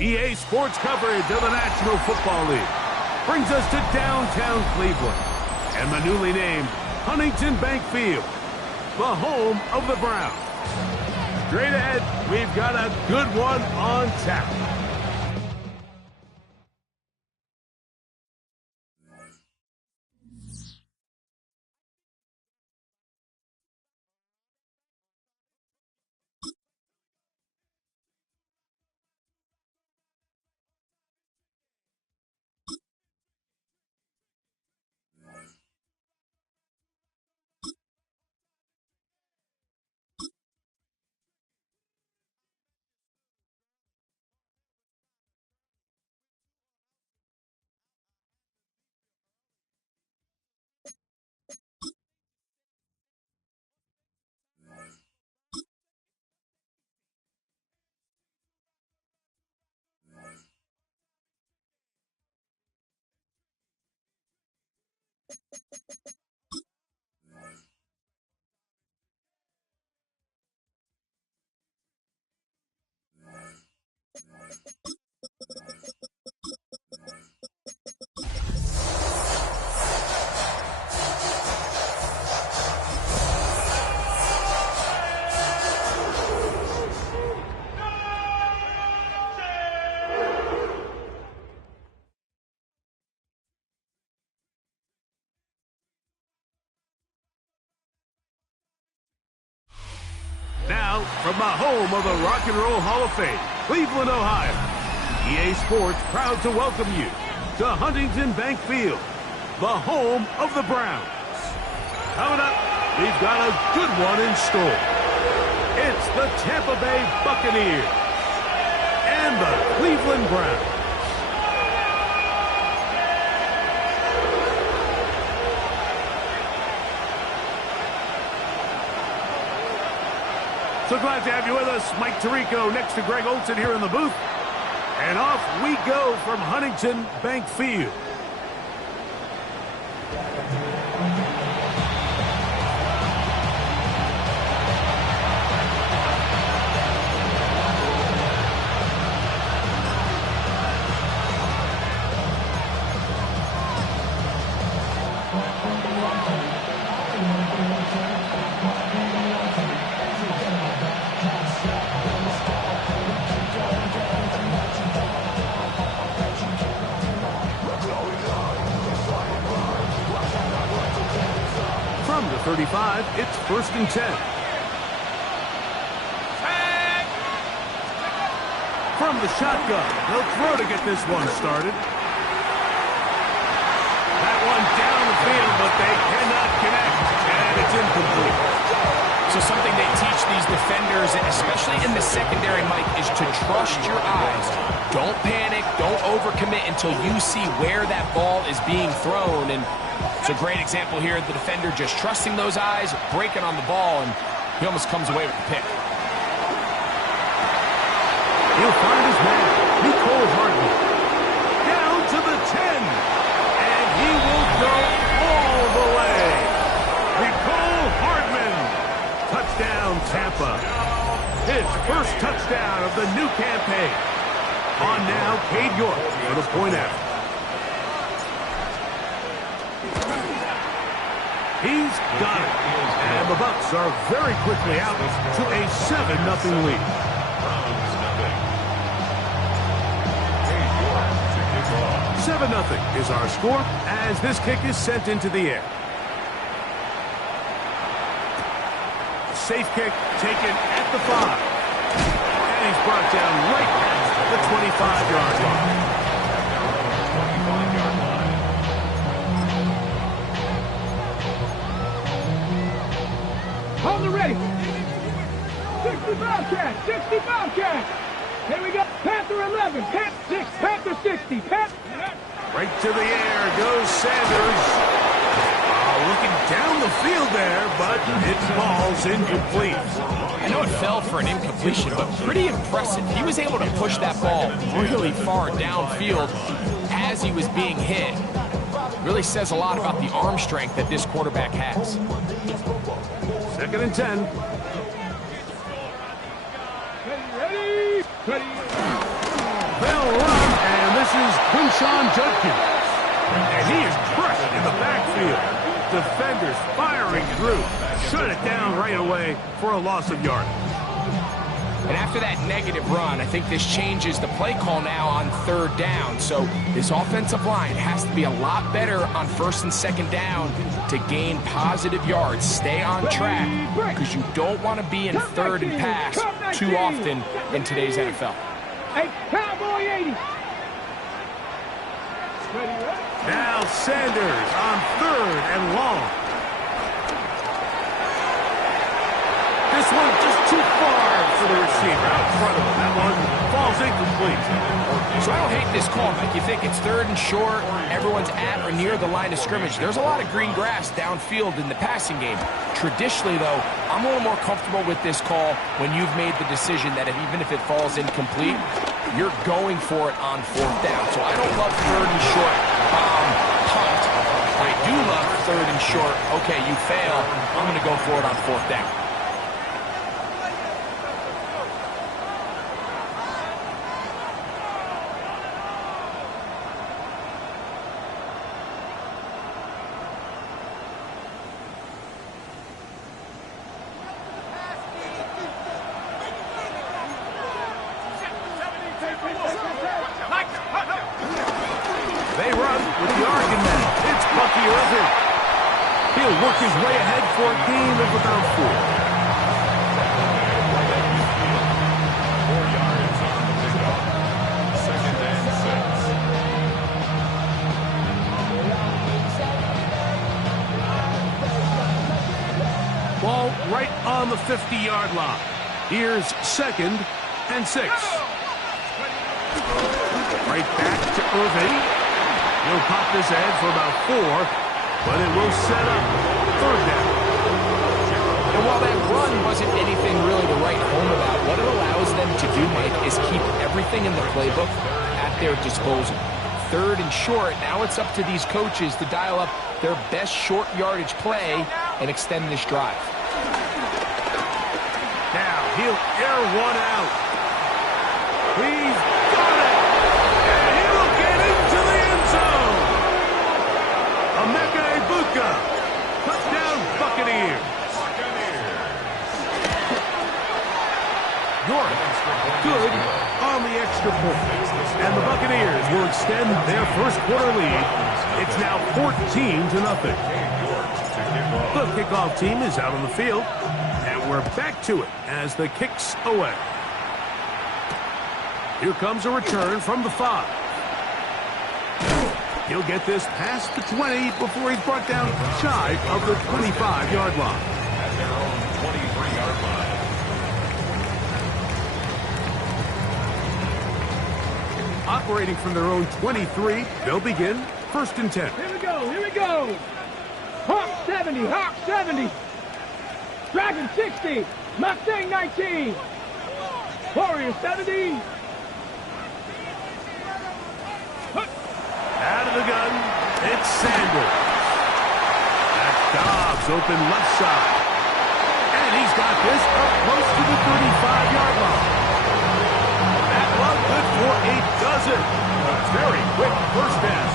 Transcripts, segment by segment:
EA Sports coverage of the National Football League brings us to downtown Cleveland and the newly named Huntington Bank Field, the home of the Browns. Straight ahead, we've got a good one on tap. Now, from the home of the Rock and Roll Hall of Fame, Cleveland, Ohio, EA Sports proud to welcome you to Huntington Bank Field, the home of the Browns. Coming up, we've got a good one in store. It's the Tampa Bay Buccaneers and the Cleveland Browns. So glad to have you with us. Mike Tirico next to Greg Olson here in the booth. And off we go from Huntington Bank Field. From the 35, it's 1st and 10. From the shotgun, they'll throw to get this one started. That one down the field, but they cannot connect, and it's incomplete. So something they teach these defenders, especially in the secondary, Mike, is to trust your eyes. Don't panic, don't overcommit until you see where that ball is being thrown. And it's a great example here of the defender just trusting those eyes, breaking on the ball, and he almost comes away with the pick. He'll find his man, Nicole Hardman. Down to the 10, and he will go all the way. Nicole Hardman. Touchdown, Tampa. His first touchdown of the new campaign. On now, Cade York for the point out. He's got it. And the Bucs are very quickly out to a 7-0 lead. 7-0 is our score as this kick is sent into the air. A safe kick taken at the 5. And he's brought down right past the 25-yard line. Hold it ready. 60 Bobcat, 60 Bobcat. Here we go. Panther 11, Panther 6, Panther 60, Panther. Right to the air goes Sanders. Looking down the field there, but it falls incomplete. I know it fell for an incompletion, but pretty impressive. He was able to push that ball really far downfield as he was being hit. Really says a lot about the arm strength that this quarterback has. 2nd and 10. Ready? They'll Quinshawn Judkins. And he is crushed in the backfield. Defenders firing through. Shut it down right away for a loss of yardage. And after that negative run, I think this changes the play call now on 3rd down. So this offensive line has to be a lot better on 1st and 2nd down to gain positive yards. Stay on track because you don't want to be in 3rd and pass too often in today's NFL. Hey, Cowboy 80. Now Sanders on 3rd and long. This one just too far for the receiver out in front of him. That one falls incomplete. So I don't hate this call, Mike. You think it's 3rd and short, everyone's at or near the line of scrimmage. There's a lot of green grass downfield in the passing game. Traditionally, though, I'm a little more comfortable with this call when you've made the decision that even if it falls incomplete, you're going for it on 4th down. So I don't love 3rd and short punt. I do love 3rd and short. Okay, you fail. I'm going to go for it on 4th down. They run with the Oregon man. It's Bucky Irving. He'll work his way ahead for a gain of about 4. 4 yards on the pickup. 2nd and 6. Ball right on the 50-yard line. Here's 2nd and 6. Right back to Irving. He'll pop this ahead for about 4, but it will set up 3rd down. And while that run wasn't anything really to write home about, what it allows them to do, Mike, is keep everything in the playbook at their disposal. 3rd and short, now it's up to these coaches to dial up their best short yardage play and extend this drive. Now he'll air one out. He's got it! And he'll get into the end zone! Emeka Egbuka. Touchdown Buccaneers. York, good on the extra point. And the Buccaneers will extend their first quarter lead. It's now 14-0. The kickoff team is out on the field. And we're back to it as the kick's away. Here comes a return from the 5. He'll get this past the 20 before he's brought down shy of the 25-yard line. At their own 23-yard line. Operating from their own 23, they'll begin 1st and 10. Here we go, here we go. Hawk 70, Hawk 70. Dragon 60, Mustang 19. Warrior 70. Out of the gun, it's Sanders. That's Dobbs open left side. And he's got this up close to the 35-yard line. That one good for a dozen. A very quick 1st down.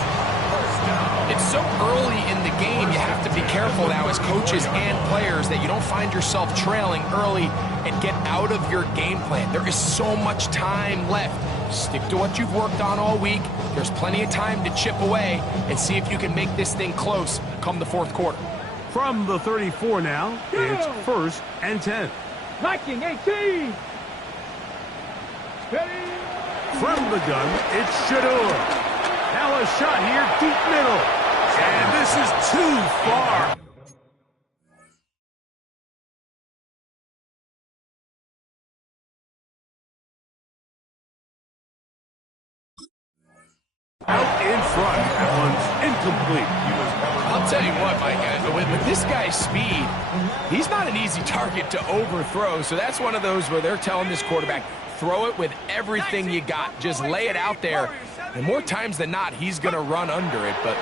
It's so early in the game, you have to be careful now as coaches and players that you don't find yourself trailing early and get out of your game plan. There is so much time left. Stick to what you've worked on all week. There's plenty of time to chip away and see if you can make this thing close come the 4th quarter. From the 34 now, it's 1st and 10. Viking 18. Ready? From the gun, it's Shador. Now a shot here, deep middle. And this is too far. Out in front, that one's incomplete. I'll tell you what, Mike, with this guy's speed, he's not an easy target to overthrow. So that's one of those where they're telling this quarterback, throw it with everything you got. Just lay it out there. And more times than not, he's going to run under it. But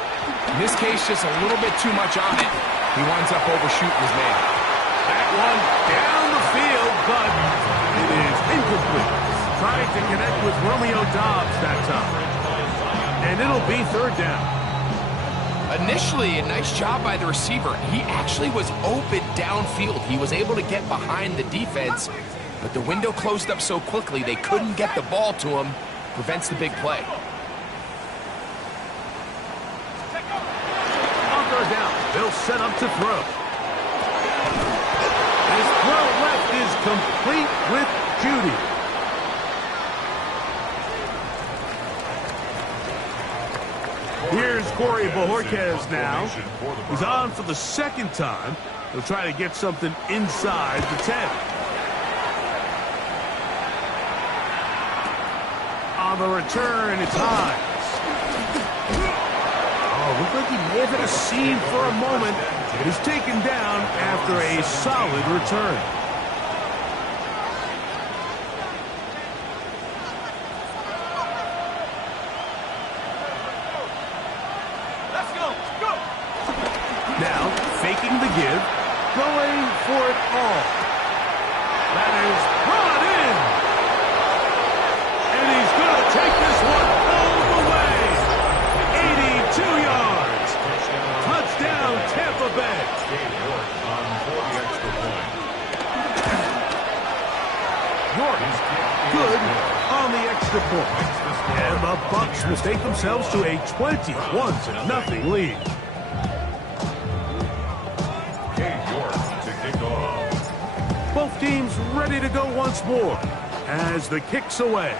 in this case, just a little bit too much on it. He winds up overshooting his man. That one down the field, but it is incomplete. Trying to connect with Romeo Dobbs that time. and it'll be third down. Initially, a nice job by the receiver. He actually was open downfield. He was able to get behind the defense, but the window closed up so quickly they couldn't get the ball to him. Prevents the big play. On third down, they'll set up to throw. His throw left is complete with Judy. Here's Corey Bojorquez now. He's on for the second time. He'll try to get something inside the 10. On the return, it's Hines. Oh, looked like he may have hit a seam for a moment. It is taken down after a solid return. Now, faking the give, going for it all. That is brought in. And he's going to take this one all the way. 82 yards. Touchdown, Tampa Bay. York, good on the extra point. And the Bucs will take themselves to a 21-0 lead. Both teams ready to go once more as the kick's away.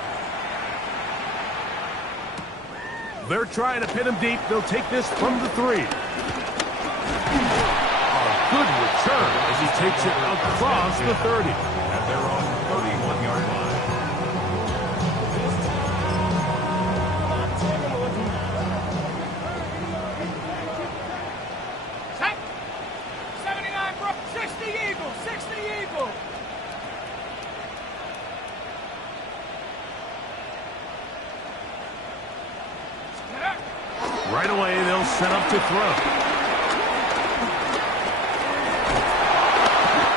They're trying to pin him deep. They'll take this from the 3. A good return as he takes it across the 30. And they're on 31-yard line. Right away, they'll set up to throw.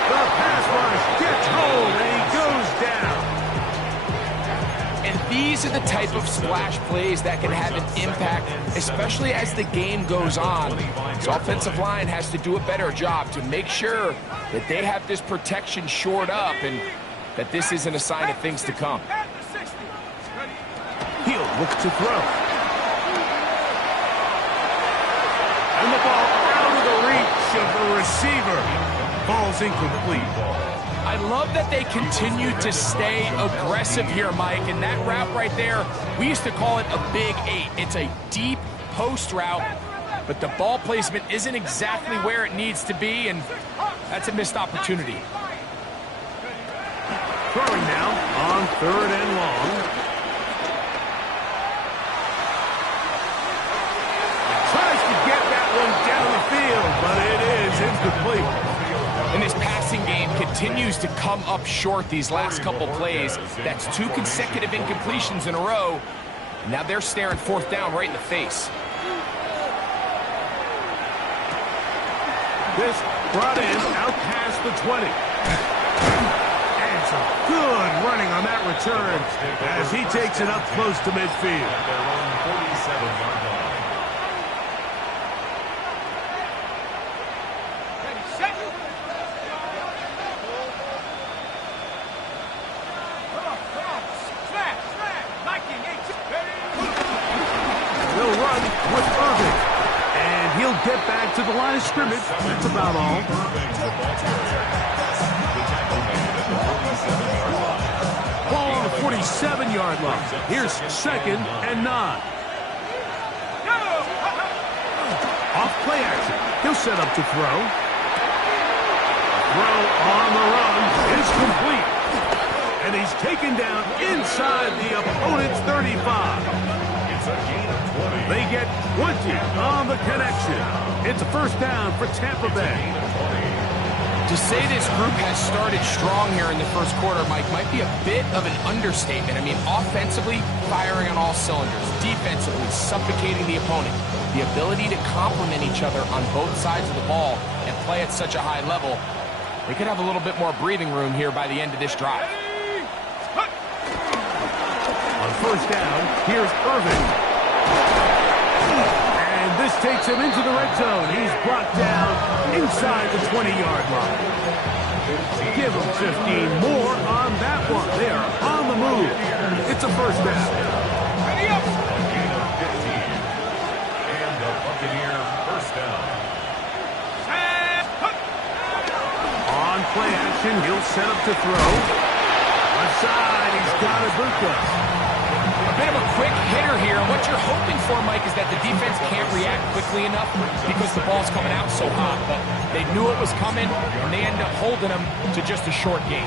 The pass rush gets home, and he goes down. And these are the type of splash plays that can have an impact, especially as the game goes on. This offensive line has to do a better job to make sure that they have this protection shored up and that this isn't a sign of things to come. He'll look to throw. And the ball out of the reach of the receiver. Ball's incomplete. I love that they continue to stay aggressive here, Mike. And that route right there, we used to call it a big 8. It's a deep post route, but the ball placement isn't exactly where it needs to be, and that's a missed opportunity. Throwing now on third and long. Down the field, but it is incomplete. And this passing game continues to come up short these last couple plays. That's 2 consecutive incompletions in a row. Now they're staring fourth down right in the face. This brought in out past the 20. And some good running on that return as he takes it up close to midfield. They're on 47-yard line. Get back to the line of scrimmage. That's about all. Ball on the 47-yard line. Here's second and 9. Off play action. He'll set up to throw. Throw on the run is complete. And he's taken down inside the opponent's 35. They get 20 on the connection. It's a first down for Tampa Bay. To say this group has started strong here in the first quarter, Mike, might be a bit of an understatement. I mean, offensively, firing on all cylinders. Defensively, suffocating the opponent. The ability to complement each other on both sides of the ball and play at such a high level. They could have a little bit more breathing room here by the end of this drive. On first down, here's Irvin. And this takes him into the red zone. He's brought down inside the 20-yard line. Give him 15 more on that one. They are on the move. It's a first down. Gain of 15. And the Buccaneer first down. On play action, he'll set up to throw. Left side, he's got Ibuka. A bit of a quick hitter here. What you're hoping for, Mike, is that the defense can't react quickly enough because the ball's coming out so hot. But they knew it was coming, and they end up holding them to just a short gain.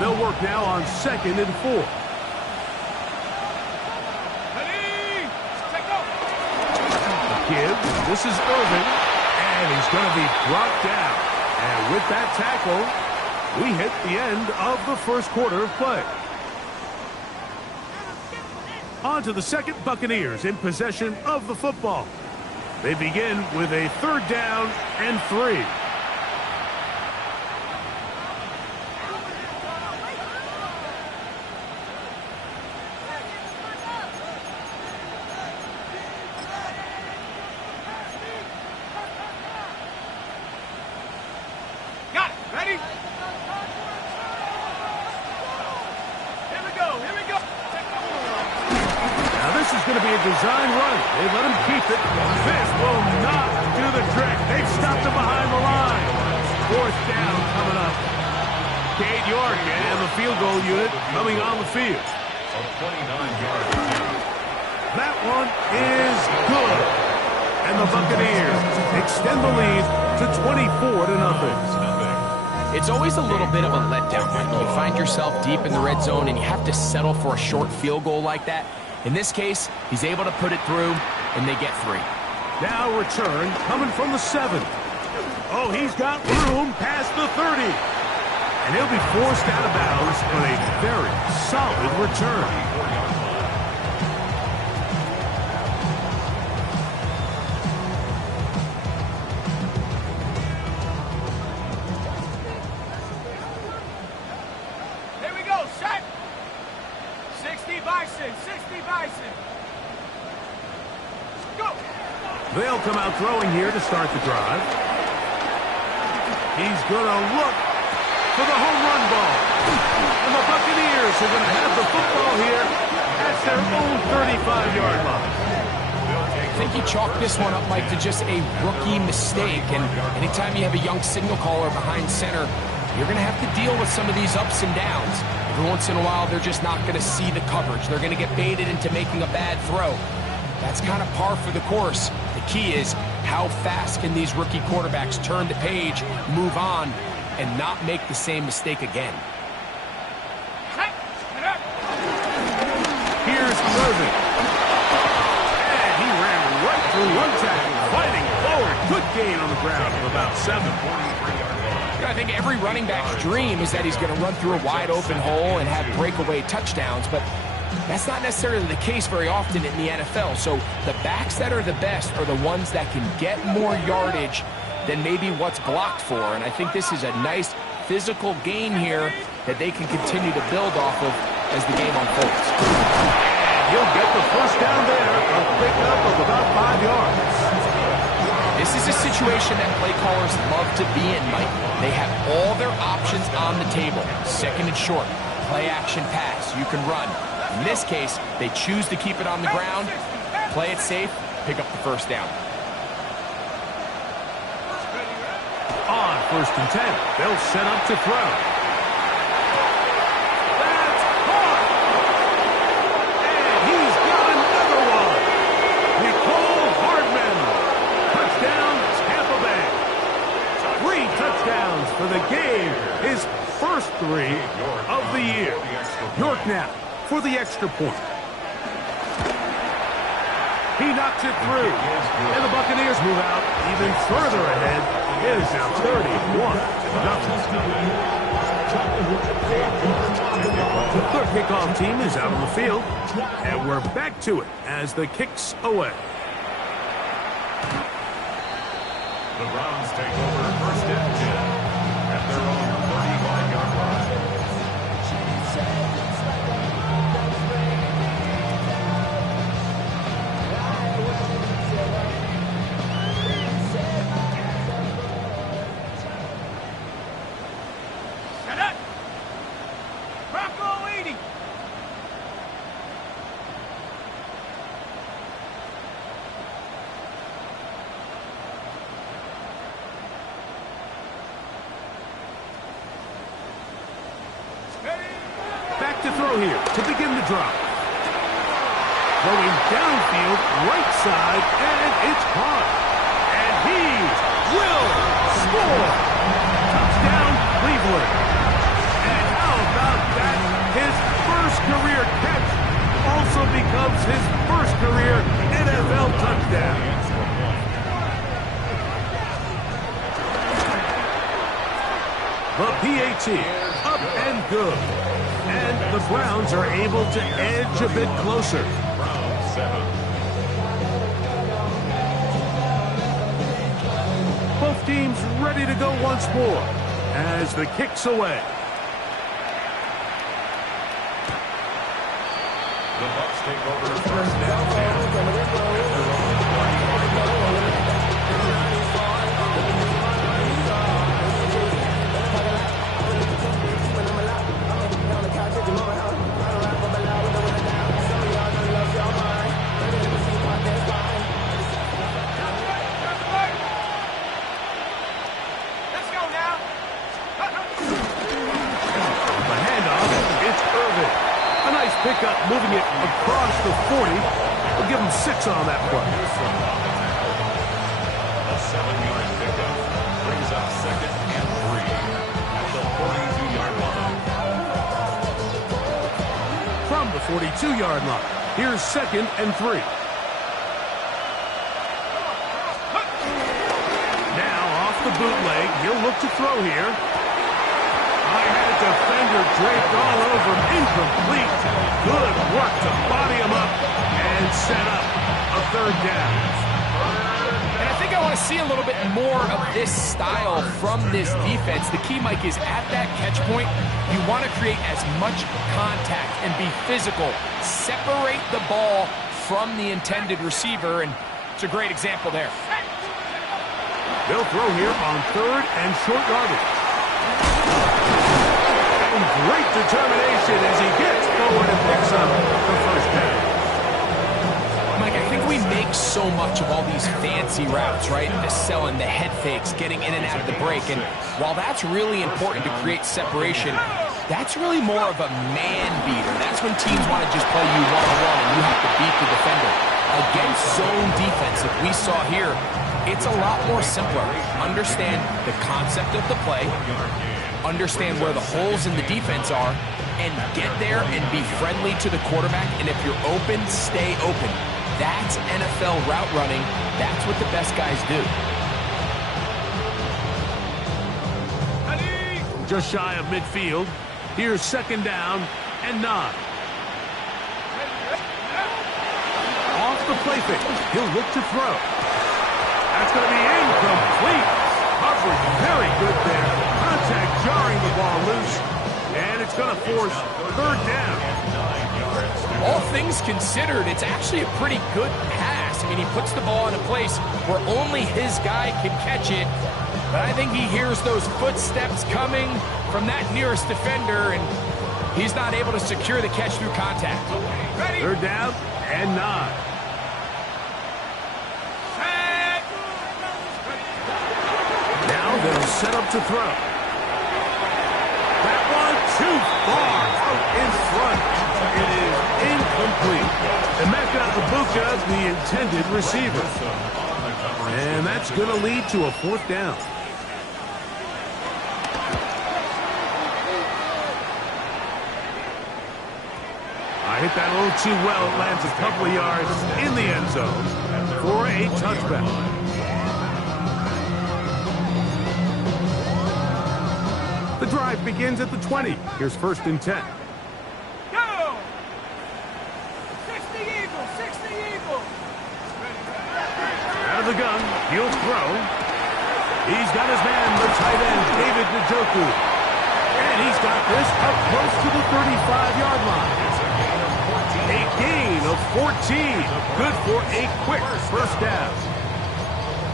They'll work now on 2nd and 4. Gibbs, this is Irvin, and he's going to be brought down. And with that tackle, we hit the end of the first quarter of play. On to the second, Buccaneers in possession of the football. They begin with a 3rd down and 3. Got it. Ready? Here we go. Here we go. Now this is going to be a design run. They let him keep it. This will not do the trick. They've stopped him behind the line. 4th down coming up. Cade York and the field goal unit coming on the field. A 29-yard attempt. That one is good. And the Buccaneers extend the lead to 24-0. It's always a little bit of a letdown when you find yourself deep in the red zone and you have to settle for a short field goal like that. In this case, he's able to put it through, and they get 3. Now return coming from the 7. Oh, he's got room past the 30. And he'll be forced out of bounds on a very solid return. Here we go. Set. 60 Bison. 60 Bison. Go. They'll come out throwing here to start the drive. He's going to look for the home run ball. And the Buccaneers are going to have the football here at their own 35-yard line. I think you chalk this one up, Mike, to just a rookie mistake. And anytime you have a young signal caller behind center, you're going to have to deal with some of these ups and downs. Every once in a while, they're just not going to see the coverage. They're going to get baited into making a bad throw. That's kind of par for the course. The key is how fast can these rookie quarterbacks turn the page, move on, and not make the same mistake again. Here's Irvin. And he ran right through one tackle, fighting forward. Good gain on the ground of about 7. I think every running back's dream is that he's going to run through a wide open hole and have breakaway touchdowns, but that's not necessarily the case very often in the NFL. So the backs that are the best are the ones that can get more yardage than maybe what's blocked for. And I think this is a nice physical gain here that they can continue to build off of as the game unfolds. He'll get the first down there, a pickup of about 5 yards. This is a situation that play callers love to be in, Mike. They have all their options on the table. 2nd and short, play action pass, you can run. In this case, they choose to keep it on the ground, play it safe, pick up the first down. On 1st and 10, they'll set up to throw. That's caught! And he's got another one! Nicole Hardman! Touchdown, Tampa Bay! 3 touchdowns for the game. His first 3 of the year. York now for the extra point. He knocks it through. And the Buccaneers move out even further ahead. It is now 31-0. The kickoff team is out on the field. And we're back to it as the kick's away. The Browns take over 1st and 10 at their own 35-yard line. throw here to begin the drive. Throwing downfield, right side, and it's caught. And he will score. Touchdown, Cleveland. And how about that? His first career catch also becomes his first career NFL touchdown. The PAT, up and good. And the Browns are able to edge a bit closer. Browns 7. Both teams ready to go once more as the kick's away. The Bucs take over first and 10. At their own 20-yard line. Pickup, moving it across the 40. We'll give him 6 on that play. A 7-yard pickup brings up 2nd and 3 at the 42-yard line. From the 42-yard line, here's 2nd and 3. Now off the bootleg, he'll look to throw here. I had a defender draped all over him, incomplete. Good work to body him up and set up a 3rd down. And I think I want to see a little bit more of this style from this defense. The key, Mike, is at that catch point, you want to create as much contact and be physical. Separate the ball from the intended receiver, and it's a great example there. They'll throw here on 3rd and short yardage. Great determination as he gets forward and picks up the 1st down. Mike, I think we make so much of all these fancy routes, right? The selling, the head fakes, getting in and out of the break. And while that's really important to create separation, that's really more of a man beater. That's when teams want to just play you one-on-one and you have to beat the defender. Against zone defense, like we saw here, it's a lot more simpler. Understand the concept of the play, understand where the holes in the defense are, and get there and be friendly to the quarterback. And if you're open, stay open. That's NFL route running. That's what the best guys do. Just shy of midfield. Here's 2nd down and 9. Off the play fake. He'll look to throw. That's going to be incomplete. Coverage very good there. Contact jarring the ball loose. And it's going to force 3rd down. All things considered, it's actually a pretty good pass. I mean, he puts the ball in a place where only his guy can catch it. But I think he hears those footsteps coming from that nearest defender, and he's not able to secure the catch through contact. 3rd down and 9. Now they'll set up to throw. That one too far out in front. It is incomplete. And Mecca Ibuka, the intended receiver. And that's going to lead to a 4th down. I hit that a little too well. It lands a couple of yards in the end zone for a touchback. The drive begins at the 20. Here's 1st and 10. Go! 60 Eagles, 60 Eagles. Out of the gun, he'll throw. He's got his man, the tight end, David Njoku. And he's got this up close to the 35-yard line. A gain of 14. Good for a quick 1st down.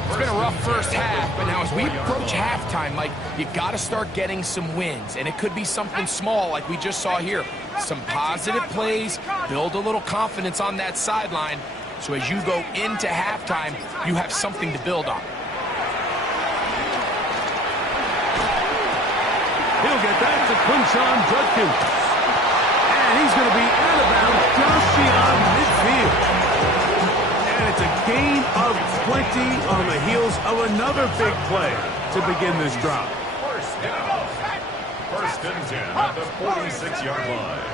It's been a rough first half, but now as we approach halftime, Mike, you got to start getting some wins. And it could be something small like we just saw here. Some positive plays, build a little confidence on that sideline. So as you go into halftime, you have something to build on. He'll get that to Quinshon Judkins. And he's going to be out of bounds just beyond midfield. And it's a gain of 20 on the heels of another big play to begin this drive. First down. First and 10 at the 46-yard line.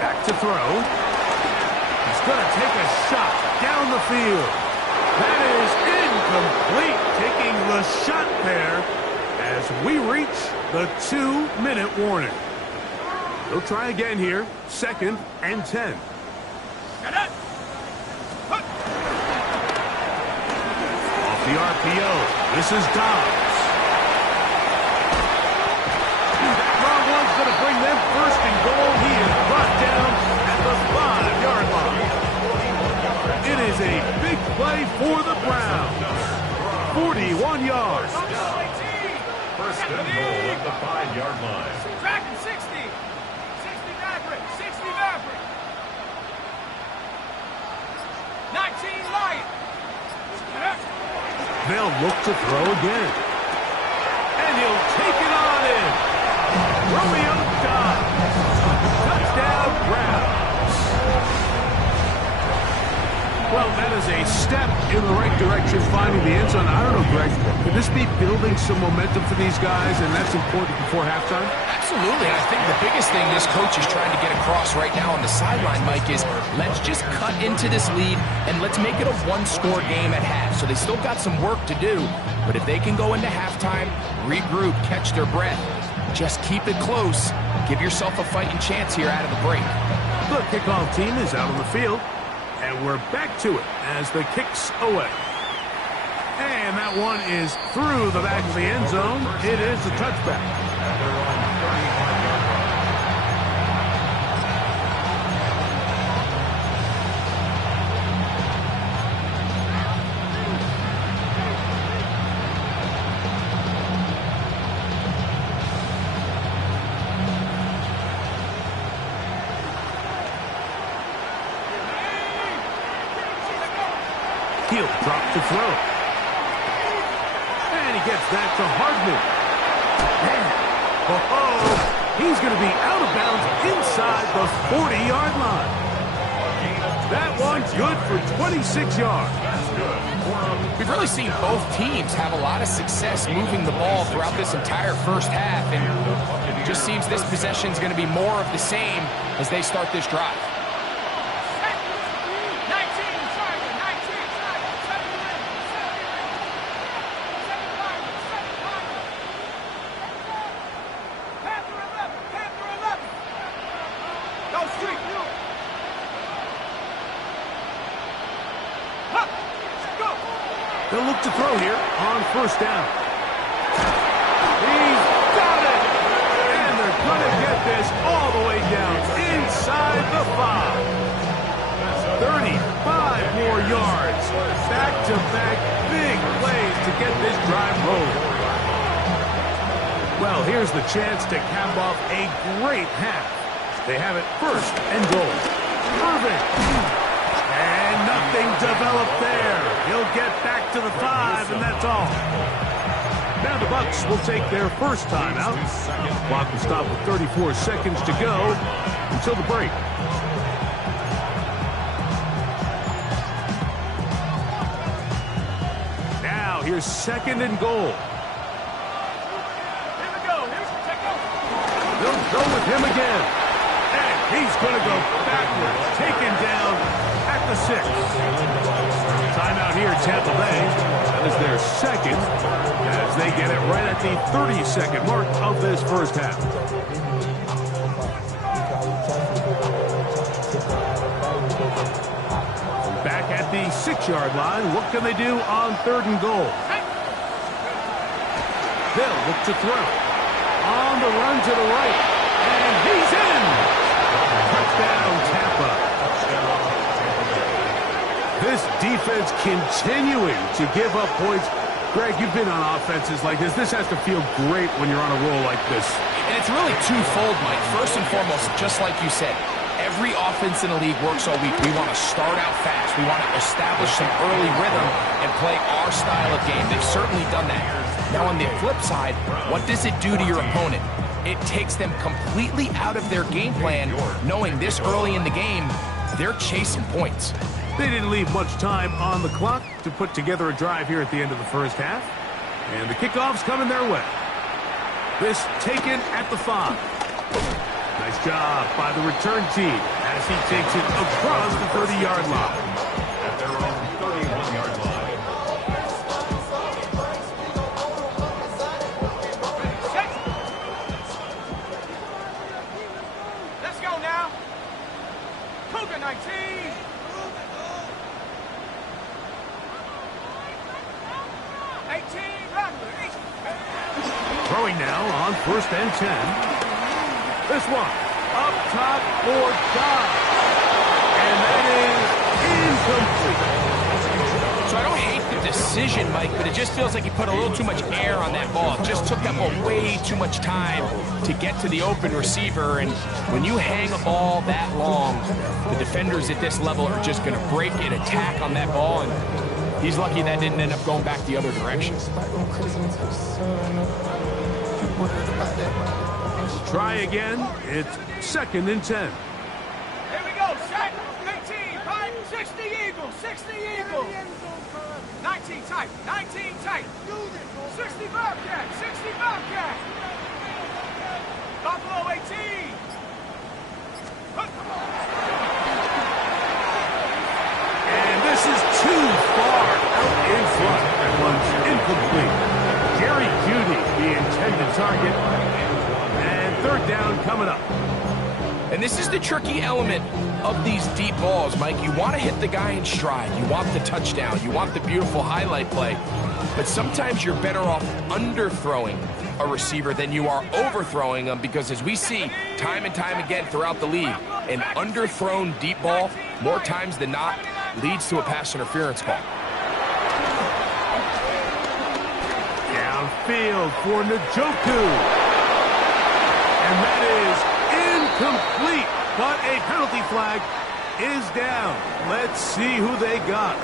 Back to throw. He's going to take a shot down the field. That is incomplete, taking the shot there as we reach the 2-minute warning. They'll try again here, 2nd and 10. Off the RPO, this is Dobbs. That long one's going to bring them 1st and goal. He is brought down at the 5-yard line. It is a big play for the Browns. 41 yards. First and goal at the 5-yard line. Tracking 60. 60 Maverick. 60 Maverick. 19 Lion. They'll look to throw again. And he'll take it on in. Romeo Dobbs. Touchdown, Browns. Well, that is a step in the right direction, finding the end zone. I don't know, Greg, could this be building some momentum for these guys, and that's important before halftime? Absolutely. I think the biggest thing this coach is trying to get across right now on the sideline, Mike, is let's just cut into this lead and let's make it a one-score game at half. So they still got some work to do, but if they can go into halftime, regroup, catch their breath, just keep it close, give yourself a fighting chance here out of the break. The kickoff team is out on the field. And we're back to it as the kick's away. And that one is through the back of the end zone. It is a touchback. He'll drop to throw. And he gets that to Hardman. He's going to be out of bounds inside the 40-yard line. That one's good for 26 yards. We've really seen both teams have a lot of success moving the ball throughout this entire first half, and it just seems this possession is going to be more of the same as they start this drive. They'll look to throw here on 1st down. He's got it! And they're going to get this all the way down inside the 5. 35 more yards. Back-to-back big plays to get this drive rolling. Well, here's the chance to cap off a great half. They have it 1st and goal. Irving. And nothing developed there. He'll get back to the 5, and that's all. Now the Bucs will take their first timeout. Clock will stop with 34 seconds to go until the break. Now here's 2nd and goal. Here we go. They'll go with him again. And he's going to go backwards, taken down at the 6. Timeout here, Tampa Bay. That is their 2nd as they get it right at the 30-second mark of this first half. Back at the 6-yard line. What can they do on 3rd and goal? They'll look to throw. On the run to the right. And he's in! Touchdown, Tampa. This defense continuing to give up points. Greg, you've been on offenses like this. This has to feel great when you're on a roll like this. And it's really twofold, Mike. First and foremost, just like you said, every offense in the league works all week. We want to start out fast. We want to establish some early rhythm and play our style of game. They've certainly done that. Now, on the flip side, what does it do to your opponent? it takes them completely out of their game plan, knowing this early in the game, they're chasing points. They didn't leave much time on the clock to put together a drive here at the end of the first half. And the kickoff's coming their way. This taken at the 5. Nice job by the return team as he takes it across the 30-yard line. At their own 31-yard line. Let's go now. Cougar 19. Throwing now on 1st and 10. This one up top for Dodd. And that is incomplete. So I don't hate the decision, Mike, but it just feels like he put a little too much air on that ball. It just took that ball way too much time to get to the open receiver. And when you hang a ball that long, the defenders at this level are just going to break and attack on that ball. And he's lucky that didn't end up going back the other direction. Try again. It's 2nd and 10. Here we go. Set. 18. 5. 60 Eagles. 60 Eagles. 19 tight. 19 tight. 60 Bobcat. 60 Bobcat. Buffalo 18. And this is too far out in front. That one's incomplete. Jerry Jeudy, the intended target. And 3rd down coming up. And this is the tricky element of these deep balls, Mike. You want to hit the guy in stride. You want the touchdown. You want the beautiful highlight play. But sometimes you're better off underthrowing a receiver than you are overthrowing them, because as we see time and time again throughout the league, an underthrown deep ball, more times than not, leads to a pass interference call. Downfield for Njoku. And that is incomplete, but a penalty flag is down. Let's see who they got.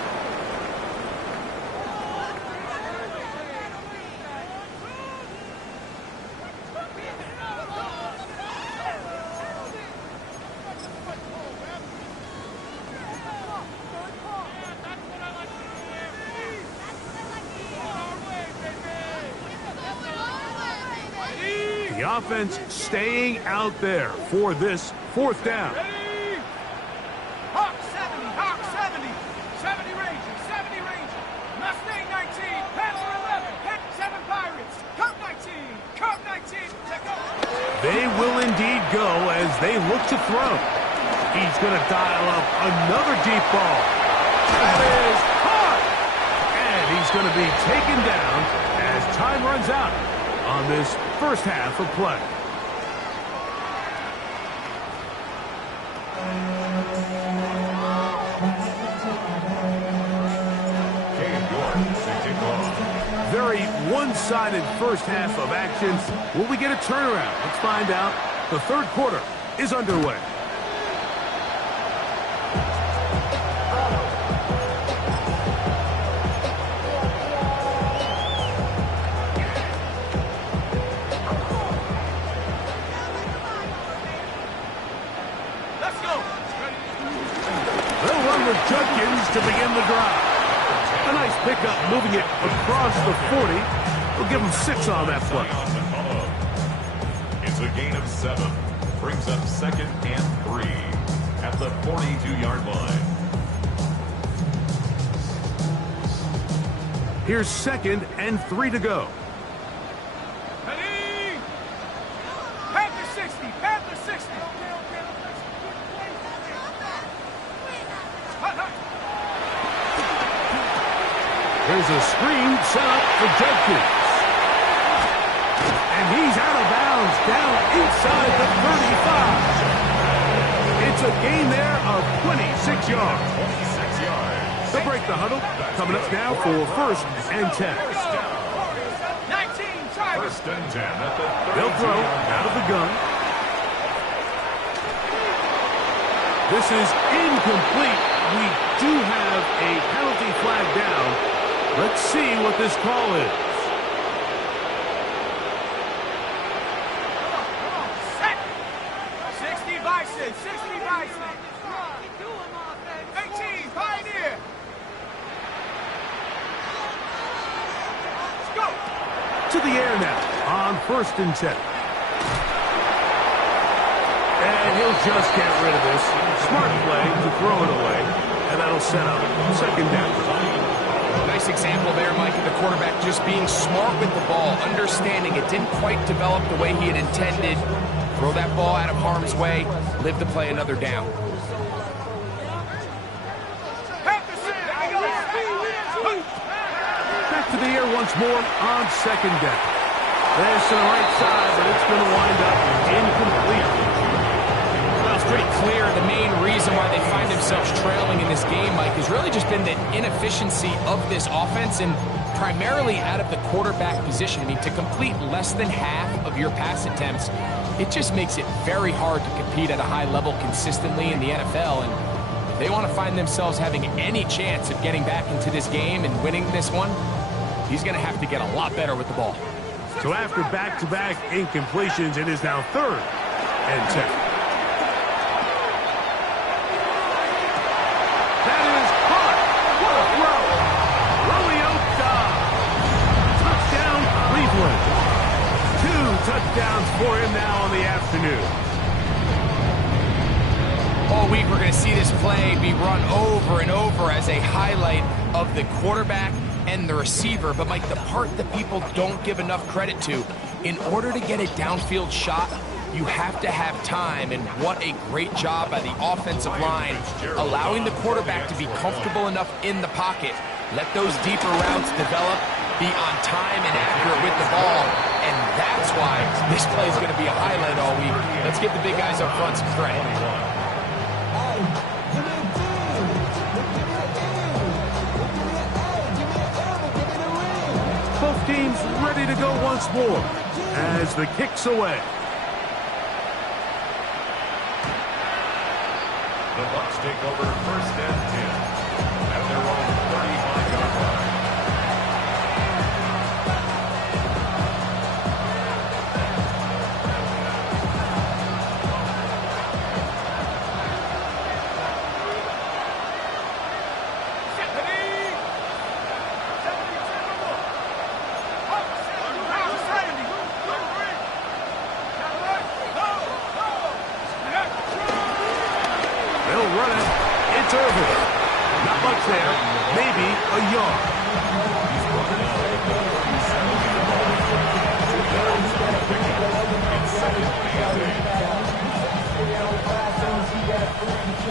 The offense staying out there for this 4th down. Ready? Hawk 70. Hawk 70. 70 Rangers. 70 Rangers. Mustang 19. Panther 11. 7 Pirates. Cub 19. Cub 19. Let go. They will indeed go as they look to throw. He's going to dial up another deep ball. That is caught. And he's going to be taken down as time runs out on this first half of play. Very one-sided first half of action. Will we get a turnaround? Let's find out. The 3rd quarter is underway. Let's go. They'll run with Judkins to begin the drive. A nice pickup, moving it across the 40. We'll give him 6 on that play. It's a gain of 7. Brings up 2nd and 3 at the 42-yard line. Here's 2nd and 3 to go. Ready? Panther 60. Panther 60. There's a screen set up for Judkins. And he's out of bounds down inside the 35. It's a gain there of 26 yards. 26 yards. They'll break the huddle. Coming up now for 1st and 10. 19 Tigers. 1st and 10 at the 32. They'll throw out of the gun. This is incomplete. We do have a penalty flag down. Let's see what this call is. Bison, 60 Bison. 18, Pioneer. Let's go. To the air now on 1st and 10. And he'll just get rid of this. Smart play to throw it away. And that'll set up 2nd down. Nice example there, Mike, of the quarterback just being smart with the ball, understanding it didn't quite develop the way he had intended. Throw that ball out of harm's way, live to play another down. Back to the air once more on 2nd down. There's to the right side, but it's going to wind up incomplete. Well, it's pretty clear the main reason why they find themselves trailing in this game, Mike, has really just been the inefficiency of this offense and primarily out of the quarterback position. I mean, to complete less than half of your pass attempts, it just makes it very hard to compete at a high level consistently in the NFL. And if they want to find themselves having any chance of getting back into this game and winning this one, he's going to have to get a lot better with the ball. So after back-to-back incompletions, it is now 3rd and 10. That is caught. What a throw. Romeo Dobbs. Touchdown, Cleveland. 2 touchdowns for him now on the afternoon. All week we're going to see this play be run over and over as a highlight of the quarterback and the receiver. But, Mike, the part that people don't give enough credit to, in order to get a downfield shot, you have to have time. And what a great job by the offensive line, allowing the quarterback to be comfortable enough in the pocket. Let those deeper routes develop, be on time and accurate with the ball. And that's why this play is going to be a highlight all week. Let's give the big guys up front some credit. Both teams ready to go once more as the kick's away. The Bucs take over 1st and 10 at their own 35-yard line. Not much there, maybe a yard.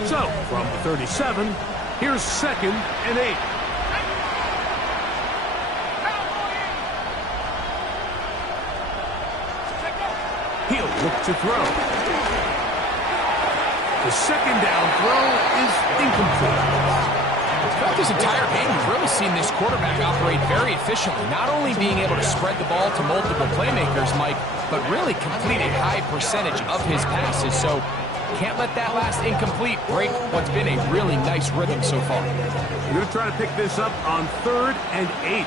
So, from 37, here's 2nd and 8. He'll look to throw. The 2nd down throw is incomplete. Throughout this entire game, we've really seen this quarterback operate very efficiently, not only being able to spread the ball to multiple playmakers, Mike, but really complete a high percentage of his passes. So can't let that last incomplete break what's been a really nice rhythm so far. We're going to try to pick this up on 3rd and 8.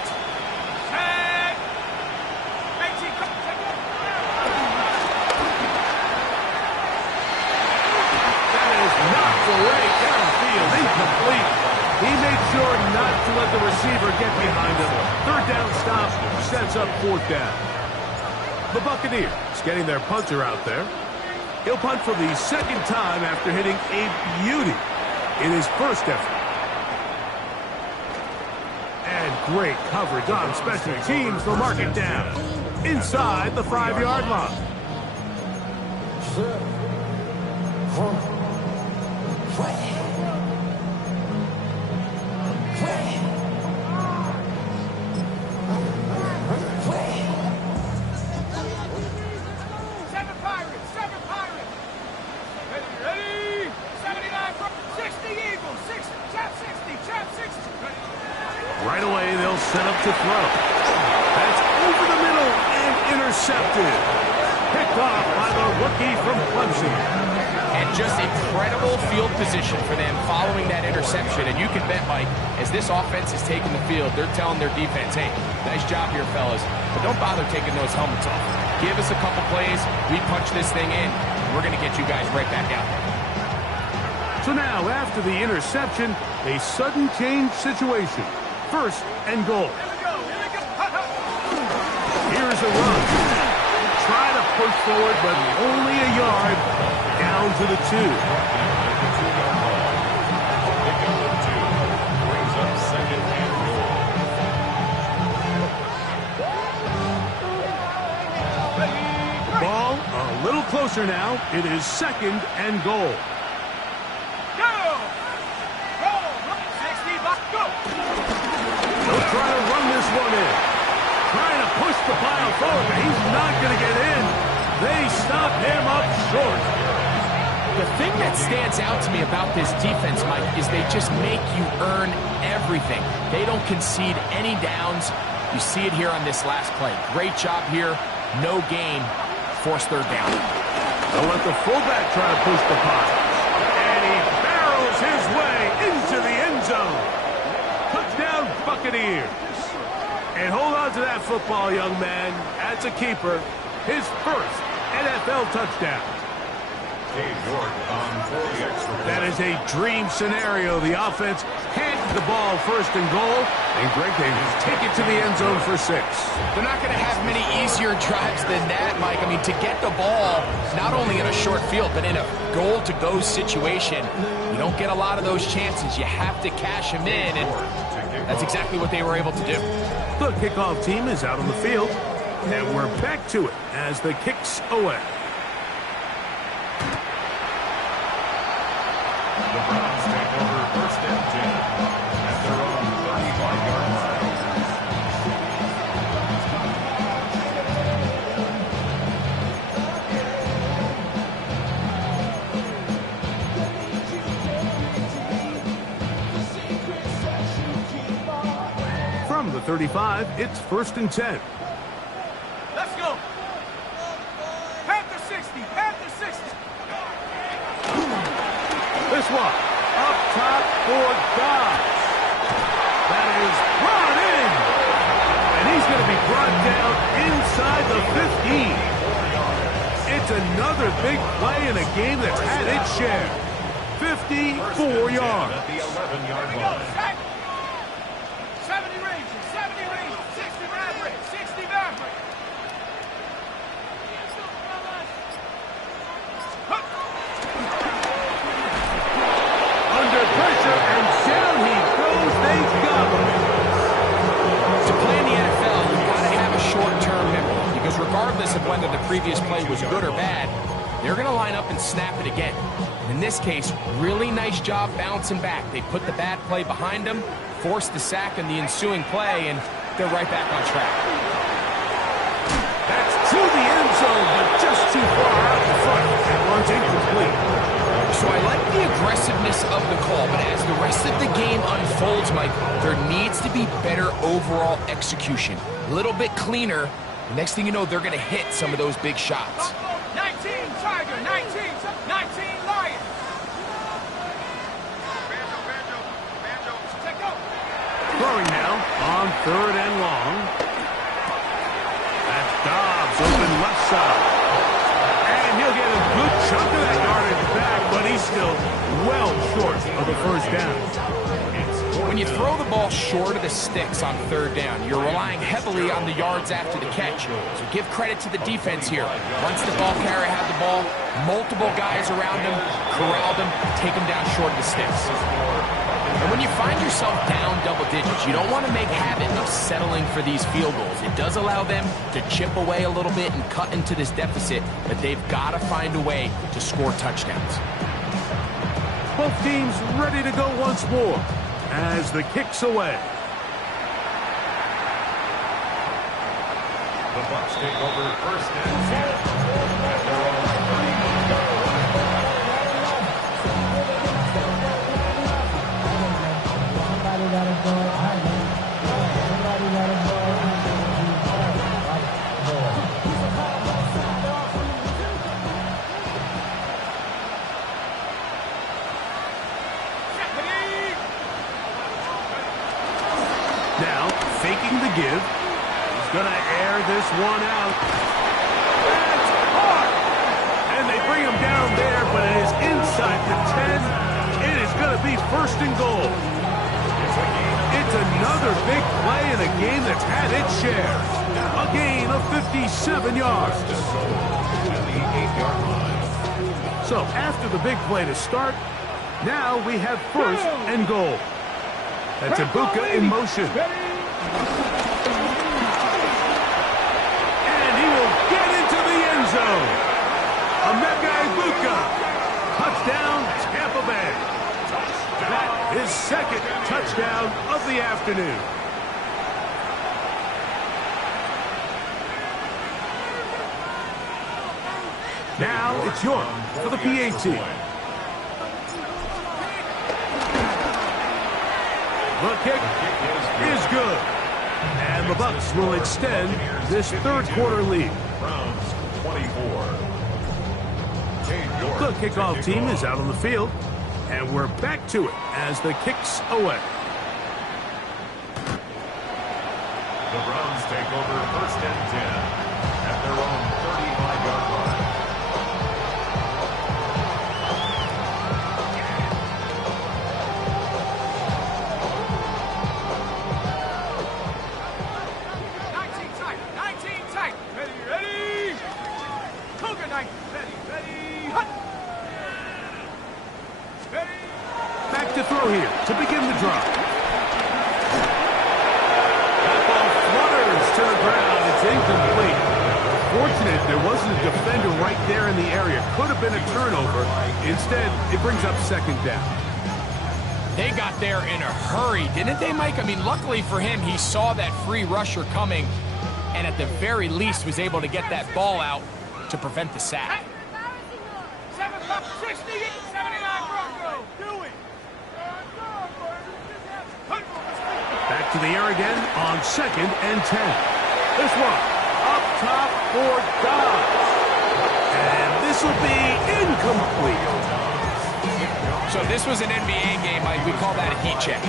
Away downfield, incomplete. He made sure not to let the receiver get behind him. 3rd down stop sets up 4th down. The Buccaneers getting their punter out there. He'll punt for the 2nd time after hitting a beauty in his first effort. And great coverage on special teams. They'll mark it down inside the 5-yard line. Right away, they'll set up to throw. That's over the middle and intercepted. Picked off by the rookie from Clemson. And just incredible field position for them following that interception. And you can bet, Mike, as this offense is taking the field, they're telling their defense, hey, nice job here, fellas, but don't bother taking those helmets off. Give us a couple plays, we punch this thing in. we're going to get you guys right back out there. So now, after the interception, a sudden change situation. First and goal. Here's a run. Try to push forward, but only a yard. Down to the 2. Brings up second and goal. Ball a little closer now. It is second and goal. They'll try to run this one in. Trying to push the pile forward, but he's not going to get in. They stop him up short. The thing that stands out to me about this defense, Mike, is they just make you earn everything. They don't concede any downs. You see it here on this last play. Great job here. No gain. Forced third down. They'll let the fullback try to push the pile. And he barrels his way into the end zone. Touchdown, Buccaneers. And hold on to that football, young man. That's a keeper. His first NFL touchdown. That is a dream scenario. The offense handed the ball first and goal, and Greg Davis take it to the end zone for 6. They're not going to have many easier drives than that, Mike. I mean, to get the ball, not only in a short field, but in a goal-to-go situation, you don't get a lot of those chances. You have to cash them in, and that's exactly what they were able to do. The kickoff team is out on the field, and we're back to it as the kicks away. The Browns take over first and 10 at their own 35-yard line. From the 35, it's first and 10. Let's go. Panther 60. Panther 60. This one, up top for Dobbs. That is brought in. And he's going to be brought down inside the 15. It's another big play in a game that's had its share. 54 yards. At the 11-yard line. 70 ranges. 70 ranges. 60 Maverick. 60 Maverick. Under pressure, and down he goes. They got him. To play in the NFL, you've got to have a short-term memory, because regardless of whether the previous play was good or bad, they're going to line up and snap it again. And in this case, really nice job bouncing back. They put the bad play behind them, forced the sack in the ensuing play, and they're right back on track. That's to the end zone, but just too far out in front. That one's incomplete. So I like the aggressiveness of the call, but as the rest of the game unfolds, Mike, there needs to be better overall execution. A little bit cleaner. The next thing you know, they're going to hit some of those big shots. 19 Tiger. 19 Lion. Take go. Throwing now on third and long. That's Dobbs open left side. And he'll get a good chunk of that yardage back, but he's still well short of the first down. When you throw the ball short of the sticks on third down, you're relying heavily on the yards after the catch. So give credit to the defense here. Once the ball carrier had the ball, multiple guys around him, corralled him, take him down short of the sticks. And when you find yourself down double digits, you don't want to make habit of settling for these field goals. It does allow them to chip away a little bit and cut into this deficit, but they've got to find a way to score touchdowns. Both teams ready to go once more as the kicks away. The Bucs take over first and 10 at their own 39-yard line. Now, faking the give. He's going to air this one out. That's hard! And they bring him down there, but it is inside the 10. It is going to be first and goal. It's another big play in a game that's had its share. A gain of 57 yards. So after the big play to start, now we have first and goal. That's Ibuka in motion. And he will get into the end zone. Emeka Ibuka. Touchdown, Tampa Bay. That is second touchdown of the afternoon. Now it's York for the PAT. The kick is good. And the Bucs will extend this third quarter lead. Browns 24. The kickoff team is out on the field. And we're back to it as the kick's away. The Browns take over first and 10 at their own 35-yard line. Back to throw here to begin the drive. That ball flutters to the ground. It's incomplete. Fortunate there wasn't a defender right there in the area. Could have been a turnover. Instead, it brings up second down. They got there in a hurry, didn't they, Mike? I mean, luckily for him, he saw that free rusher coming and at the very least was able to get that ball out to prevent the sack. 79 Bronco. Do it. Back to the air again on second and 10. This one up top for Dobbs. And this will be incomplete. So this was an NBA game, Mike. We call that a heat check.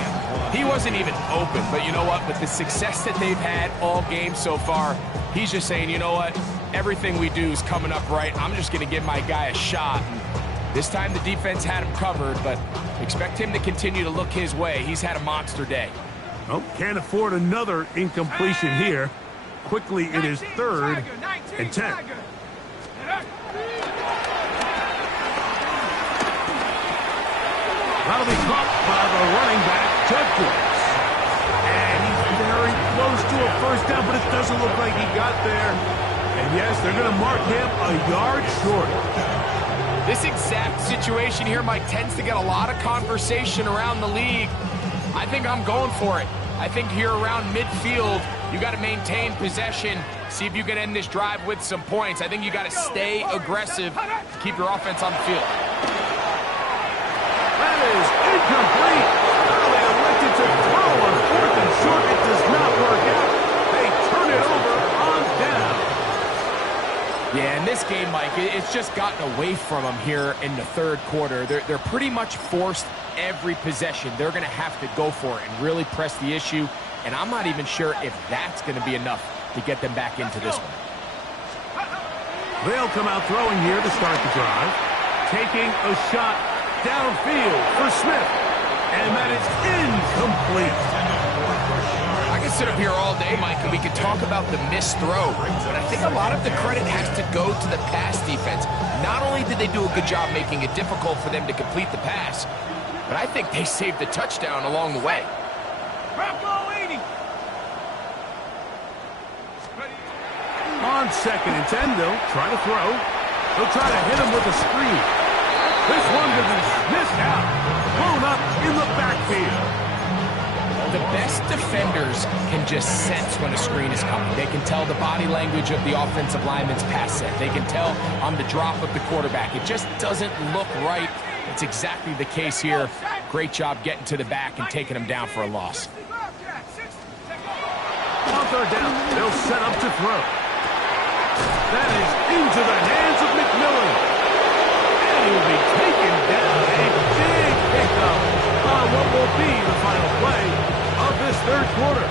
He wasn't even open, but you know what? With the success that they've had all game so far, he's just saying, you know what? Everything we do is coming up right. I'm just going to give my guy a shot. And this time the defense had him covered, but expect him to continue to look his way. He's had a monster day. Oh, can't afford another incompletion here. Quickly, it is third and 10. That'll be caught by the running back, Judkins. And he's very close to a first down, but it doesn't look like he got there. And yes, they're going to mark him a yard short. This exact situation here, Mike, tends to get a lot of conversation around the league. I think I'm going for it. I think here around midfield, you got to maintain possession, see if you can end this drive with some points. I think you got to stay aggressive to keep your offense on the field. That is incomplete. Well, they elected to throw on fourth and short. It does not work out. They turn it over on down. Yeah, in this game, Mike, it's just gotten away from them here in the third quarter. They're pretty much forced every possession. They're going to have to go for it and really press the issue. And I'm not even sure if that's going to be enough to get them back into this one. They'll come out throwing here to start the drive. Taking a shot downfield for Smith. And that is incomplete. I can sit up here all day, Mike, and we can talk about the missed throw. But I think a lot of the credit has to go to the pass defense. Not only did they do a good job making it difficult for them to complete the pass, but I think they saved the touchdown along the way. Bronco 80. On second and 10, they'll try to throw. They'll try to hit him with a screen. This one is missed out. Blown up in the backfield. The best defenders can just sense when a screen is coming. They can tell the body language of the offensive lineman's pass set. They can tell on the drop of the quarterback. It just doesn't look right. It's exactly the case here. Great job getting to the back and taking him down for a loss. On third down, they'll set up to throw. That is into the hands of McMillan. And he'll be taken down. A big pickup on what will be the final play of this third quarter.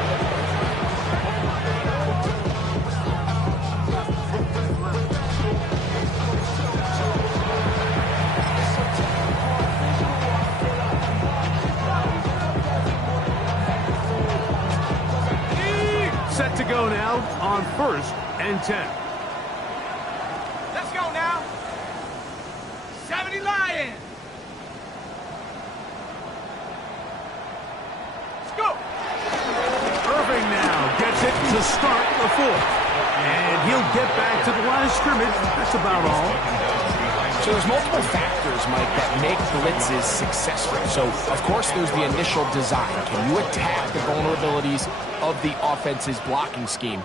go now on 1st and 10. Let's go now. 70 Lions. Let's go. Irving now gets it to start the 4th. And he'll get back to the line of scrimmage. That's about all. So there's multiple factors, Mike, that make blitzes successful. So, of course, there's the initial design. Can you attack the vulnerabilities of the offense's blocking scheme?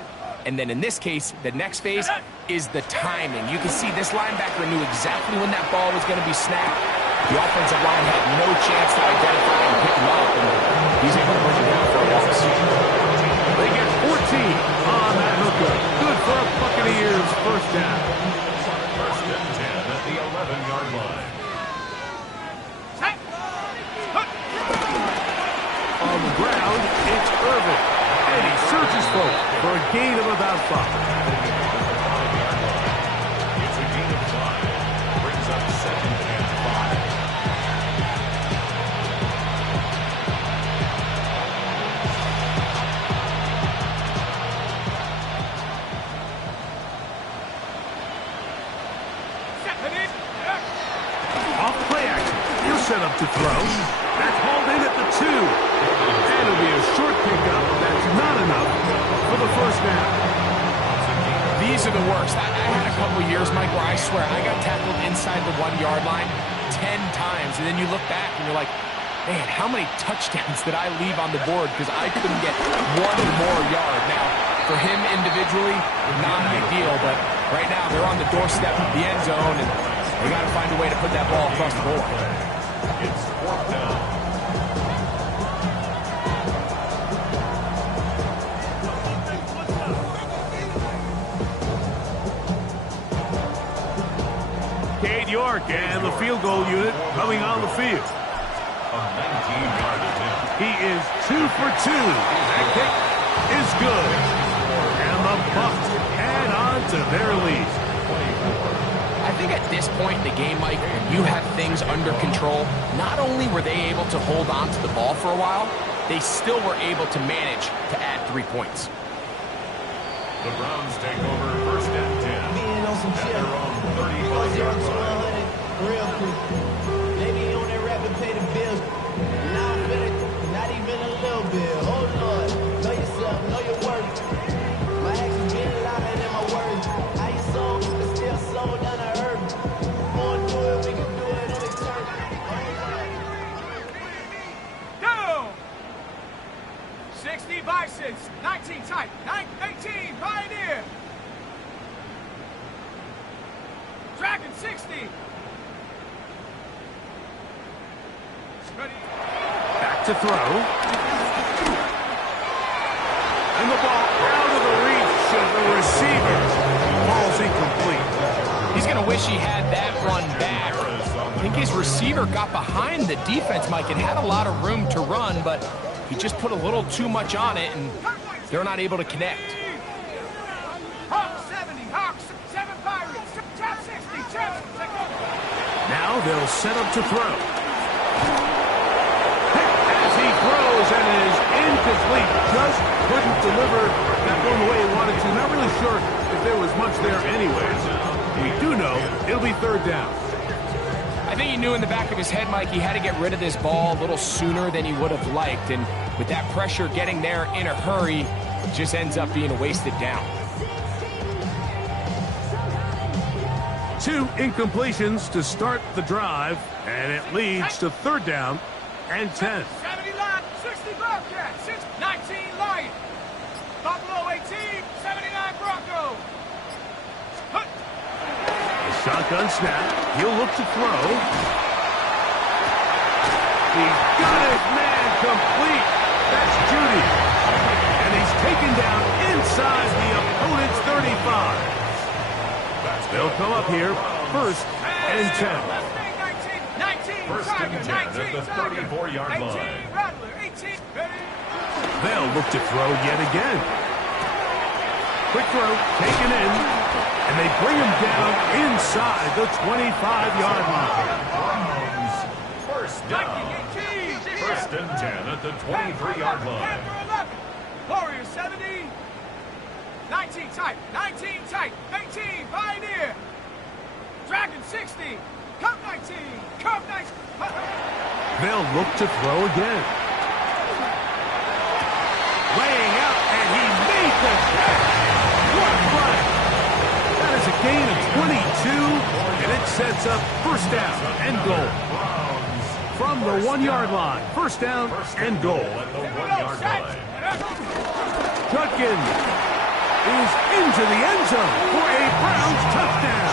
And then in this case, the next phase is the timing. You can see this linebacker knew exactly when that ball was going to be snapped. The offensive line had no chance to identify and pick him up, and he's able to bring him down for a loss. They get 14 on that hookup. Good for a Buccaneers first down. First and 10 at the 11-yard line. On the ground, it's Irving. And he searches for it for a gain of about 5. It's a gain of 5. Brings up 2nd and 5. Off play action. He'll set up to throw. That's hauled in at the 2. And it'll be a short pickup. That's not enough for the first down. These are the worst. I had a couple years, Mike, where I swear I got tackled inside the 1-yard line 10 times. And then you look back and you're like, man, how many touchdowns did I leave on the board because I couldn't get one more yard? Now, for him individually, not ideal, but right now they're on the doorstep of the end zone, and they got to find a way to put that ball across the board. It's 4th down. Cade York and the field goal unit coming on the field. A 19-yard attempt. He is 2 for 2. That kick is good. And the Bucs add on to their lead. I think at this point in the game, Mike, when you have things under control, not only were they able to hold on to the ball for a while, they still were able to manage to add 3 points. The Browns take over 1st and 10 at their own 35-yard line. Real quick. They be on that rapid pay the bills. Now I'm feeling not even a little bit. Oh Lord, know yourself, know your worth. My actions get louder than my words. How you sold, but still sold down to earth. More do it, we can do it on the turf. Down. 60 Bisons. 19 tight. 18 Pioneer. Dragon 60. Ready. Back to throw. And the ball out of the reach of the receiver. Ball's incomplete. He's going to wish he had that one back. I think his receiver got behind the defense, Mike, and had a lot of room to run, but he just put a little too much on it, and they're not able to connect. Hawk 70. Hawks 7 Pirates. Trap 60. Trap. Now they'll set up to throw. As he throws and is incomplete. Just couldn't deliver that one the way he wanted to. Not really sure if there was much there anyways. We do know it'll be 3rd down. I think he knew in the back of his head, Mike, he had to get rid of this ball a little sooner than he would have liked. And with that pressure getting there in a hurry, it just ends up being a wasted down. 2 incompletions to start the drive, and it leads to 3rd down and 10. 70 Lions. 60 Bobcats. 19 Lions. Buffalo 18. 79 Broncos. Shotgun snap. He'll look to throw. He's got his man complete. That's Judy. And he's taken down inside the opponent's 35. They'll come up here 1st and 10. 19. 1st and 10 at the 34-yard line. 18 Rattler. 18. Ready. They'll look to throw yet again. Quick throw taken in. And they bring him down inside the 25-yard line. Browns, 1st down. 1st and 10 at the 23-yard line. Warriors 70. 19 tight, 19 tight, 19, Pioneer. Dragon 60, Cup 19, Cup 19. They'll look to throw again. Laying out, and he made the catch. What a play. That is a gain of 22, and it sets up first down and goal. From the 1-yard line, first down and goal. Judkins is into the end zone for a Browns touchdown.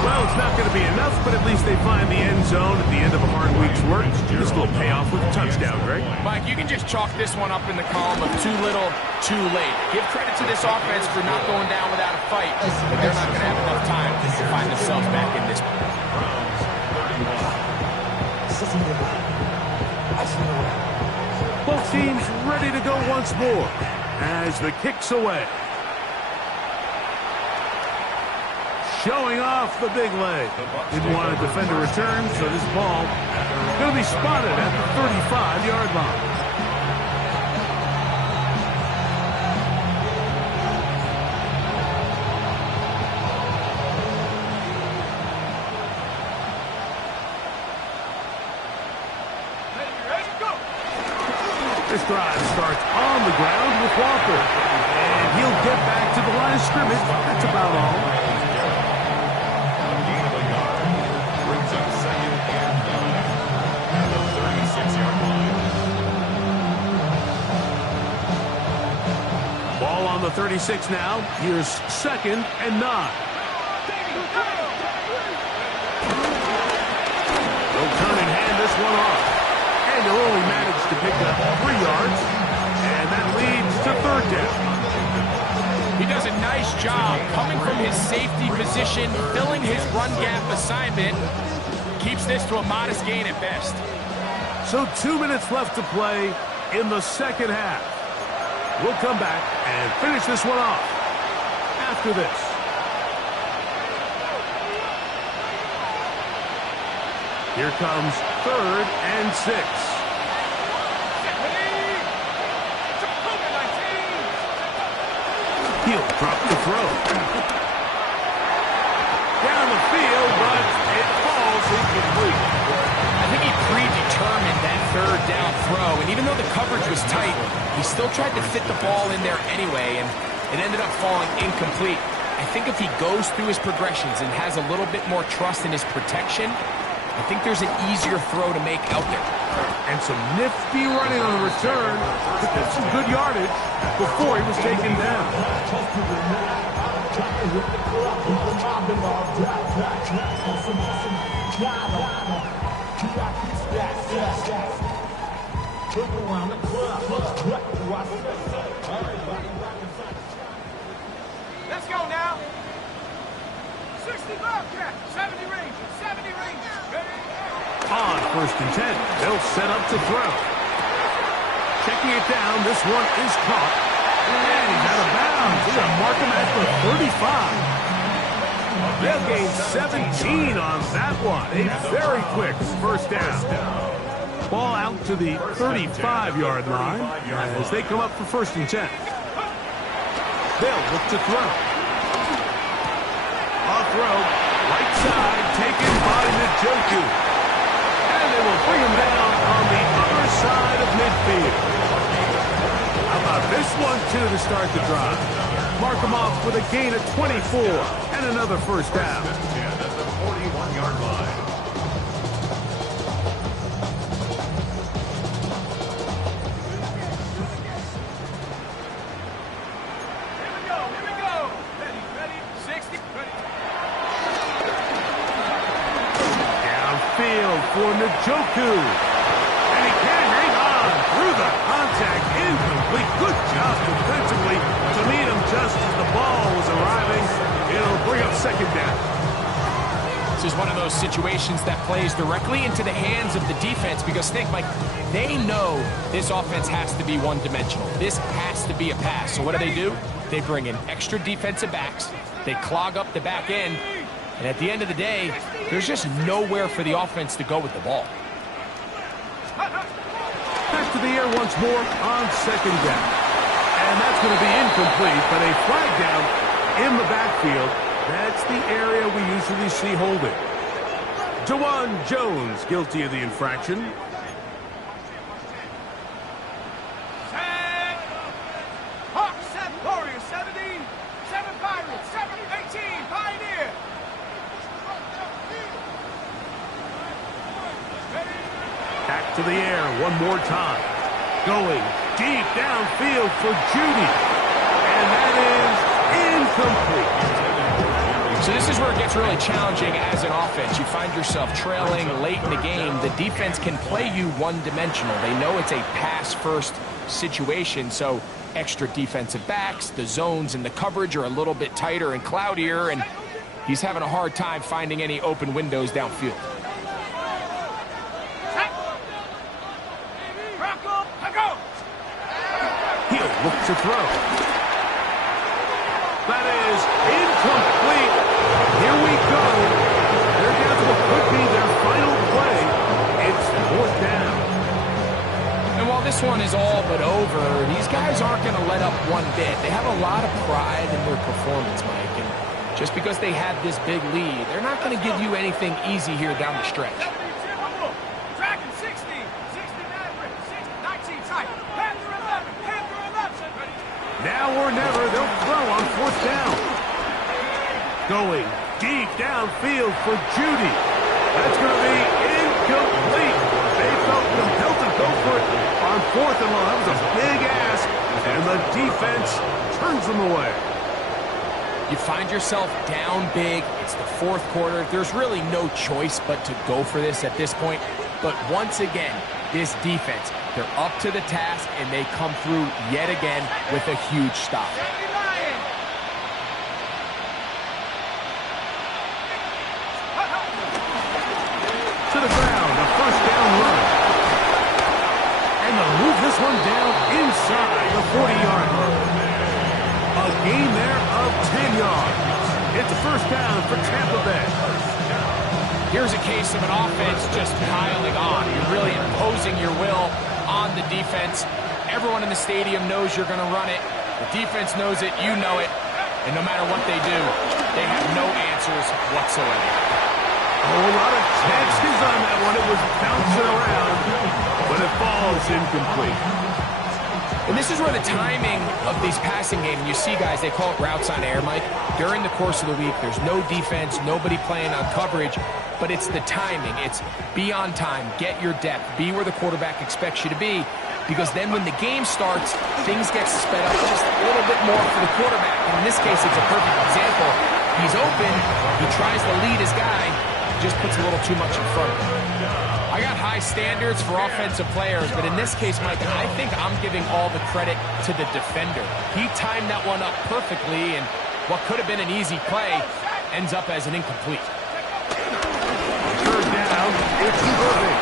Well, it's not going to be enough, but at least they find the end zone at the end of a hard week's work. This will pay off with a touchdown, Greg. Mike, you can just chalk this one up in the column of too little, too late. Give credit to this offense for not going down without a fight, but they're not going to have enough time to find themselves back in this. Both teams ready to go once more as the kick's away. Showing off the big leg. Didn't want to defend a return, so this ball going to be spotted at the 35-yard line. This drive starts on the ground with Walker. And he'll get back to the line of scrimmage. That's about all. Ball on the 36 now. Here's 2nd and 9. They'll turn and hand this one off. And they'll only manage to pick up 3 yards. And that leads to 3rd down. He does a nice job coming from his safety position, filling his run gap assignment. Keeps this to a modest gain at best. So 2 minutes left to play in the second half. We'll come back and finish this one off after this. Here comes 3rd and 6. He'll drop the throw. Down the field, but it falls incomplete. I think he predetermined that 3rd down throw, and even though the coverage was tight, he still tried to fit the ball in there anyway, and it ended up falling incomplete. I think if he goes through his progressions and has a little bit more trust in his protection, I think there's an easier throw to make out there. And some nifty running on the return to get some good yardage before he was taken down. Let's go now. 60 Bobcat, 70 Rangers, 70 Rangers. On 1st and 10, they'll set up to throw. Checking it down, this one is caught. And he's out of bounds. He's going to mark him at the 35. They'll gain 17 on that one. A very quick first down. Ball out to the 35-yard line as they come up for 1st and 10. They'll look to throw. Off throw, right side, taken by Njoku. And they will bring him down on the other side of midfield. How about this one, too, to start the drive? Mark him off with a gain of 24 and another first down. At the 41-yard line. For Njoku. And he can hang on through the contact. Incomplete. Good job defensively to meet him just as the ball was arriving. It'll bring up 2nd down. This is one of those situations that plays directly into the hands of the defense because, think, Mike, they know this offense has to be one-dimensional. This has to be a pass. So what do? They bring in extra defensive backs. They clog up the back end. And at the end of the day, there's just nowhere for the offense to go with the ball. Back to to the air once more on second down. And that's going to be incomplete, but a flag down in the backfield. That's the area we usually see holding. Jawan Jones guilty of the infraction. Set. Hawks 7, Warriors 70, 7 Pirates, 7, 18, Pioneer. Back to the air one more time. Going deep downfield for Judy. And that is incomplete. So this is where it gets really challenging as an offense. You find yourself trailing late in the game. The defense can play you one-dimensional. They know it's a pass-first situation, so extra defensive backs, the zones and the coverage are a little bit tighter and cloudier, and he's having a hard time finding any open windows downfield. He'll look to throw. That is incomplete. Here we go. They're down to what could be their final play. It's fourth down. And while this one is all but over, these guys aren't going to let up one bit. They have a lot of pride in their performance, Mike. And just because they have this big lead, they're not going to give you anything easy here down the stretch. Dragon 60, 60 Maverick, 19 tight, Panther 11, Panther 11. Now or never, they'll throw on fourth down. Going deep downfield for Judy. That's going to be incomplete. They felt compelled to go for it on fourth and long. That was a big ask, and the defense turns them away. You find yourself down big. It's the fourth quarter. There's really no choice but to go for this at this point. But once again, this defense, they're up to the task, and they come through yet again with a huge stop. To the ground, a first down run. And they'll move this one down inside the 40-yard line. A gain there of 10 yards. It's a first down for Tampa Bay. Here's a case of an offense just piling on. You're really imposing your will on the defense. Everyone in the stadium knows you're going to run it. The defense knows it, you know it. And no matter what they do, they have no answers whatsoever. A whole lot of chances on that one. It was bouncing around, but it falls incomplete. And this is where the timing of these passing games, you see guys, they call it routes on air, Mike. During the course of the week, there's no defense, nobody playing on coverage, but it's the timing. It's be on time, get your depth, be where the quarterback expects you to be, because then when the game starts, things get sped up just a little bit more for the quarterback. And in this case, it's a perfect example. He's open, he tries to lead his guy, just puts a little too much in front of him. I got high standards for offensive players, but in this case, Mike, I think I'm giving all the credit to the defender. He timed that one up perfectly, and what could have been an easy play ends up as an incomplete. Third down, it's perfect.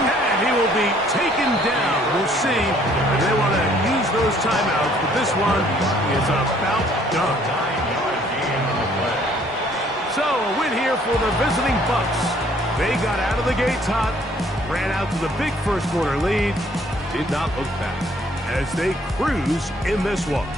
And he will be taken down. We'll see if they want to use those timeouts, but this one is about done. So, a win here for the visiting Bucs. They got out of the gates hot, ran out to the big first quarter lead, did not look back as they cruise in this one.